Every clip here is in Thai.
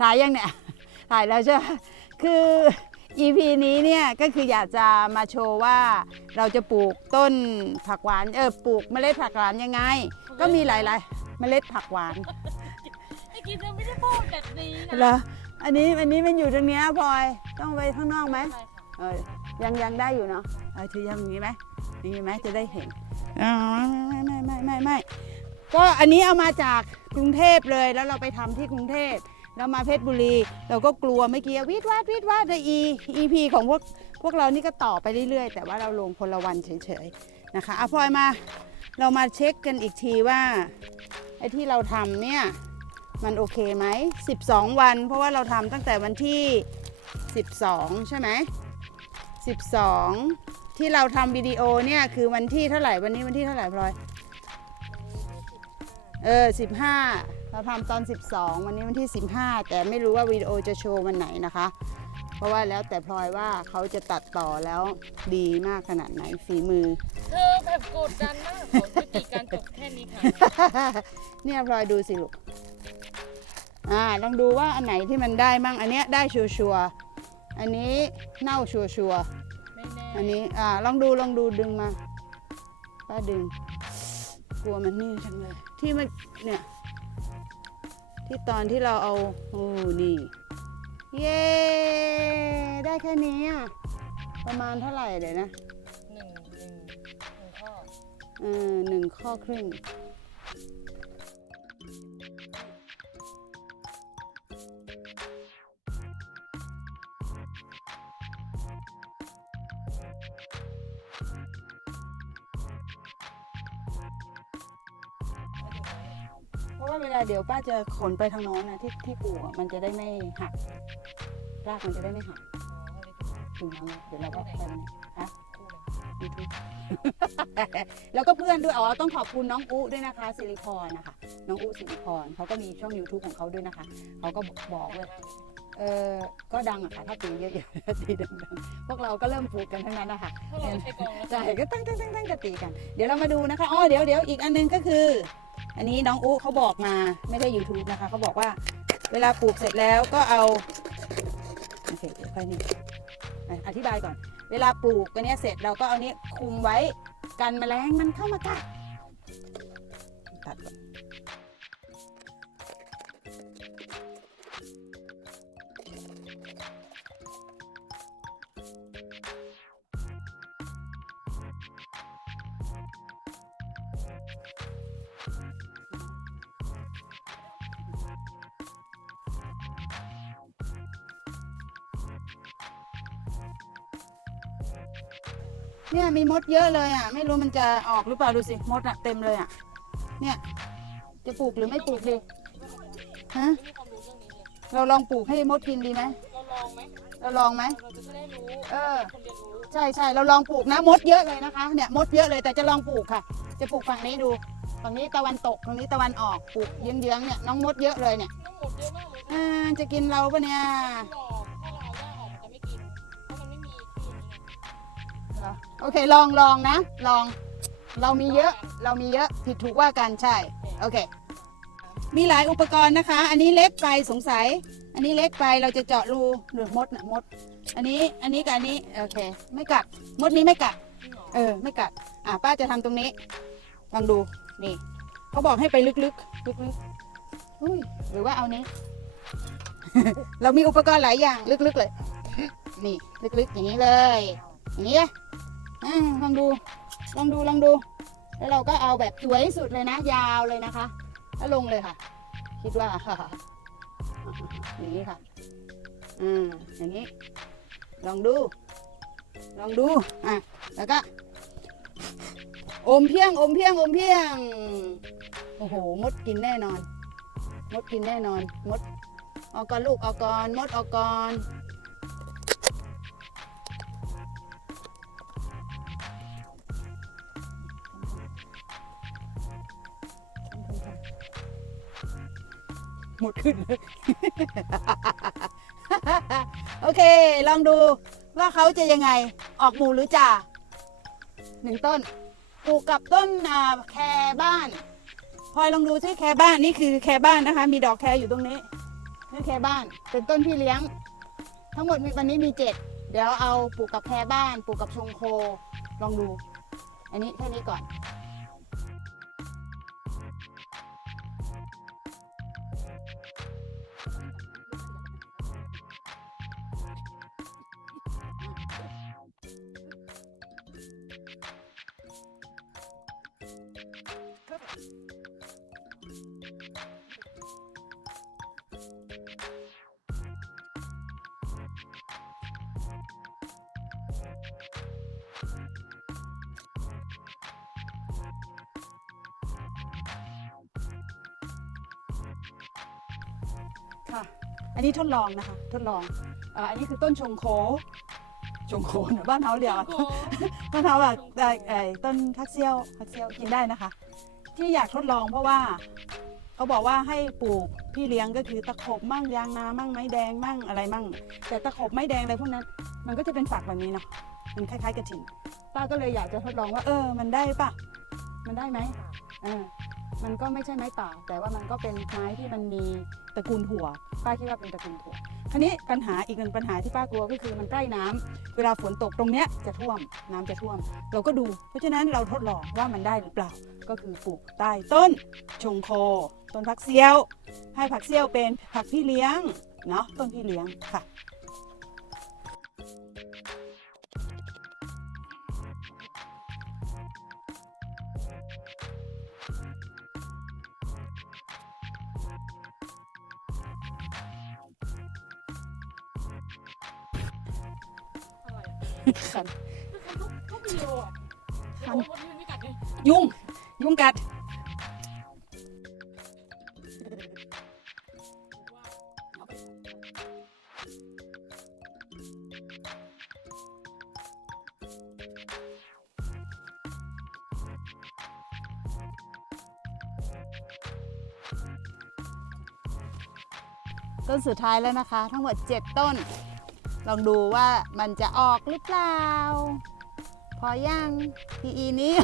ถ่ายยังเนี่ย ถ่ายแล้วใช่ไหมคือ EP นี้เนี่ยก็คืออยากจะมาโชว์ว่าเราจะปลูกต้นผักหวาน เออปลูกเมล็ดผักหวานยังไง ก็มีหลายๆ เมล็ดผักหวานไอ้กินยังไม่ได้พูดแบบนี้นะเหรออันนี้อันนี้มันอยู่ตรงเนี้ยพลอยต้องไปข้างนอกไหมใช่ค่ะเออยังยังได้อยู่เนาะเออถือยังอย่างนี้ไหมอย่างนี้ไหมจะได้เห็นอ๋อไม่ไม่ไม่ไม่ไม่ไม่ก็อันนี้เอามาจาก กรุงเทพเลยแล้วเราไปทำที่กรุงเทพแล้วมาเพชรบุรี เราก็กลัวเมื่อกี้วิดวาดวิดวาดในอีอีพีของพวกพวกเรานี่ก็ต่อไปเรื่อยๆ แต่ว่าเราลงพลวันเฉยๆนะคะอะพลอยมาเรามาเช็คกันอีกทีว่าไอ้ที่เราทำเนี่ยมันโอเคไหม 12 วัน เพราะว่าเราทำตั้งแต่วันที่ 12 ใช่ไหม 12 ที่เราทำวิดีโอเนี่ยคือวันที่เท่าไหร่วันนี้วันที่เท่าไหร่พลอย เออ15เราทำตอน 12 วันนี้วันที่ 15 แต่ไม่รู้ว่าวิดีโอจะโชว์วันไหนนะคะ เพราะว่าแล้วแต่พลอยว่าเขาจะตัดต่อแล้วดีมากขนาดไหนฝีมือ เธอแบบกดดันมากขอจุติการจบแค่นี้ค่ะ เนี่ยพลอยดูสิลูกอ่าลองดูว่าอันไหนที่มันได้มั่งอันเนี้ยได้ชัวชัวร์ๆอันนี้เน่าชัวชัวร์ๆไม่แน่อันนี้อ่าลองดูลองดูดึงมาป้าดึงก ลัวมันนี่จังเลย ที่มันเนี่ย ที่ตอนที่เราเอาโอ้นี่ เย้ได้แค่นี้อะประมาณเท่าไหร่เลยนะหนึ่งหนึ่งหนึ่งข้อเออหนึ่งข้อครึ่ง ราะว่าเวลาเดี๋ยวป้าจะขนไปทางโน้นนะที่ที่ปลูกอะมันจะได้ไม่หัก รากมันจะได้ไม่หักถึงนั้นเดี๋ยวเราก็ไปมันฮะยูทูบ แล้วก็เพื่อนด้วยอ๋อต้องขอบคุณน้องอุด้วยนะคะสิริพรนะคะ น้องอุสิริพรเขาก็มีช่อง YouTube ของเขาด้วยนะคะเขาก็บอกเลยเออก็ดังอะค่ะถ้าตีเยอะๆตีดังๆพวกเราก็เริ่มปลูกกันทั้งนั้นนะคะถ้าเราใช้กองแล้ว ใช่ก็ตั้งตั้งตั้งตั้งจะตีกัน เดี๋ยวเรามาดูนะคะอ๋อเดี๋ยวเดี๋ยวอีกอันหนึงก็คือ อันนี้น้องอุเขาบอกมาไม่ได้ YouTube นะคะเขาบอกว่าเวลาปลูกเสร็จแล้วก็เอาโอเคเดี๋ยวค่อยนี่อะอธิบายก่อน เวลาปลูกกันเนี้ยเสร็จเราก็เอานี้คุมไว้กันแมลงมันเข้ามากัดตัดก่อน เนี่ยมีมดเยอะเลยอะ ไม่รู้มันจะออกหรือเปล่าดูสิมดอะเต็มเลยอะ เนี่ยจะปลูกหรือไม่ปลูกดีฮะเราลองปลูกให้มดกินดีไหมเราลองไหมเราลองไหมเราจะได้รู้เออคนเรียนรู้ใช่ใช่เราลองปลูกนะมดเยอะเลยนะคะ เนี่ยมดเยอะเลยแต่จะลองปลูกค่ะ จะปลูกฝั่งนี้ดูฝั่งนี้ตะวันตกฝั่งนี้ตะวันออกปลูกเยื้องๆเนี่ยน้องมดเยอะเลยเนี่ยน้ำหมดเยอะมากเลยอ่าจะกินเราปะเนี่ย โอเคลองลองนะ ลอง เรามีเยอะ เรามีเยอะ ผิดถูกว่ากันใช่ โอเค มีหลายอุปกรณ์นะคะ อันนี้เล็กไปสงสัย อันนี้เล็กไปเราจะเจาะรูหรือมดนะมด อันนี้ อันนี้กับอันนี้ โอเค ไม่กัด มดนี้ไม่กัด เออ ไม่กัด อะป้าจะทำตรงนี้ ลองดู นี่ เขาบอกให้ไปลึกๆ ลึกๆอุ้ยหรือว่าเอานี้ เรามีอุปกรณ์หลายอย่างลึกๆเลย นี่ ลึกๆ อย่างนี้เลย อย่างนี้อลองดูลองดูลองดู แล้วเราก็เอาแบบสวยสุดเลยนะ ยาวเลยนะคะ แล้วลงเลยค่ะ คิดว่าอย่างนี้ค่ะอืมอย่างนี้ ลองดู ลองดูอะแล้วก็อมเพียงอมเพียงอมเพียงโอ้โหมดกินแน่นอน มดกินแน่นอน มดเอาก่อนลูกเอาก่อนมดเอาก่อน หมดขึ้นเลย โอเค ลองดูว่าเขาจะยังไงออกหมู่หรือจ่าหนึ่งต้นปลูกกับต้นอ่าแคบ้านพลอยลองดูซิแคบ้านนี่คือแคบ้านนะคะ มีดอกแคอยู่ตรงนี้นั่แค่บ้าน เป็นต้นพี่เลี้ยง ทั้งหมดมีวันนี้มีเจ็ดเดี๋ยวเอาปลูกกับแพรบ้านปลูกกับชงโคลองดู อันนี้แค่นี้ก่อน ค่ะ อันนี้ทดลองนะคะ ทดลองอ่าอันนี้คือต้นชงโค ชงโคนะบ้านเฮาเรียกอะโอ้โหบ้านเฮาแบบไอ้ไอ้ต้นทักเซียวทักเซียวกินได้นะคะ ที่อยากทดลองเพราะว่าเขาบอกว่าให้ปลูกพี่เลี้ยงก็คือตะขบมั่งยางนามั่งไม้แดงมั่งอะไรมั่ง แต่ตะขบไม้แดงอะไรพวกนั้น มันก็จะเป็นฝักแบบนี้เนาะมันคล้ายๆกระถิ่นป้าก็เลยอยากจะทดลองว่า เออ มันได้ปะมันได้ไหมเออมันก็ไม่ใช่ไม้ป่า แต่ว่ามันก็เป็นไม้ที่มันมีตระกูลถั่วป้าคิดว่าเป็นตระกูลถั่ว คราวนี้ปัญหาอีกหนึ่งปัญหาที่ป้ากลัวก็คือมันใกล้น้ำเวลาฝนตกตรงเนี้ยจะท่วมน้ำจะท่วม เราก็ดู เพราะฉะนั้นเราทดลองว่ามันได้หรือเปล่า ก็คือปลูกใต้ต้นชงโค ต้นผักเซียว ให้ผักเซียวเป็นผักพี่เลี้ยงเนาะต้นพี่เลี้ยงค่ะ คันทุกวิดีโออะคัโอ้นโหวันนี้มันไม่กัดเลยยุง ยุงกัด ต้นสุดท้ายแล้วนะคะ ทั้งหมด 7 ต้น ลองดูว่ามันจะออกหรือเปล่า พอยังพีอีนี้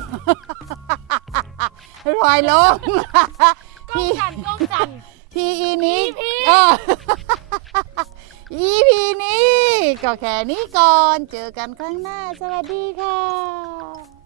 รอยลงกล้องกันกล้องกันพีอีนี้ EP เออ EP นี้ ก็แค่นี้ก่อน เจอกันครั้งหน้า สวัสดีค่ะ